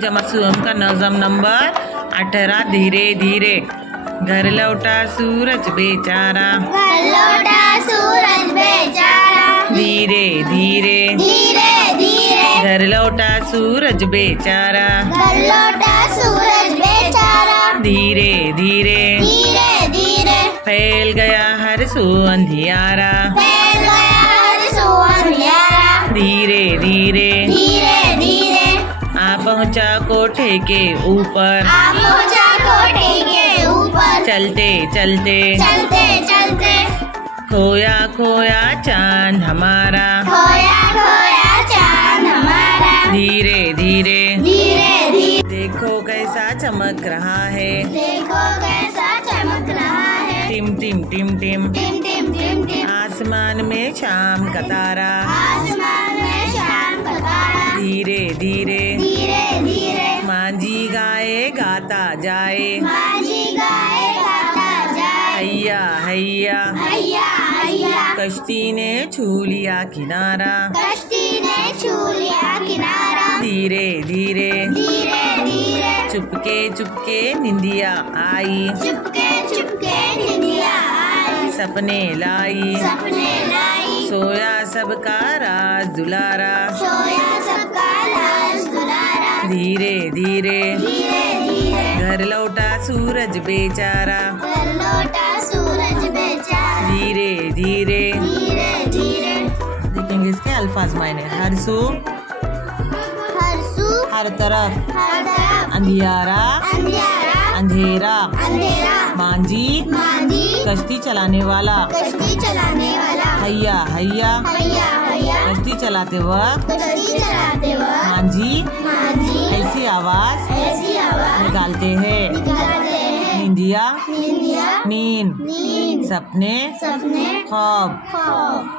जमा सुम का नज़म नंबर 18। धीरे धीरे घर लौटा सूरज बेचारा, घर लौटा सूरज बेचारा। धीरे धीरे धीरे धीरे घर लौटा सूरज बेचारा, घर लौटा सूरज बेचारा। धीरे धीरे धीरे धीरे फैल गया हर सू अंधियारा, फैल गया हर सू अंधियारा। धीरे धीरे धीरे धीरे आ पहुँचा कोठे के ऊपर, आप पहुंचा कोठे के ऊपर। चलते चलते चलते चलते खोया खोया चांद हमारा, खोया खोया चांद हमारा। धीरे धीरे धीरे धीरे देखो कैसा चमक रहा है, देखो कैसा चमक रहा है। टिम टिम टिम टिम टिम टिम टिम टिम आसमान में शाम का तारा, आसमान में शाम का तारा। धीरे धीरे धीरे धीरे मांझी गाए गाता जाए, माझी गाए गाता जाए। हैया हैया हैया हैया कश्ती ने छू लिया किनारा, कश्ती ने छू लिया किनारा। धीरे धीरे धीरे धीरे चुपके चुपके निंदिया आई, चुपके चुपके निंदिया आई। सपने लाई सपने लाई सोया सबका राज दुलारा, सोया सबका लाज दुलारा। धीरे धीरे धीरे धीरे घर लौटा सूरज बेचारा, घर लौटा सूरज बेचारा। धीरे धीरे धीरे धीरे देखेंगे इसके अल्फाज मायने। हर सू हर सू हर तरफ, हर तरफ अंधियारा अंधियारा अंधेरा, अंधेरा। मांझी मांझी कश्ती चलाने वाला, कश्ती चलाने वाला। हैया हैया हैया हैया कश्ती चलाते वक्त कश्ती चलाते वक्त मांझी माझी ऐसी आवाज ऐसी आवाज निकालते हैं, निकालते हैं। निंदिया निंदिया नींद नींद सपने सपने ख्वाब। ख्वाब।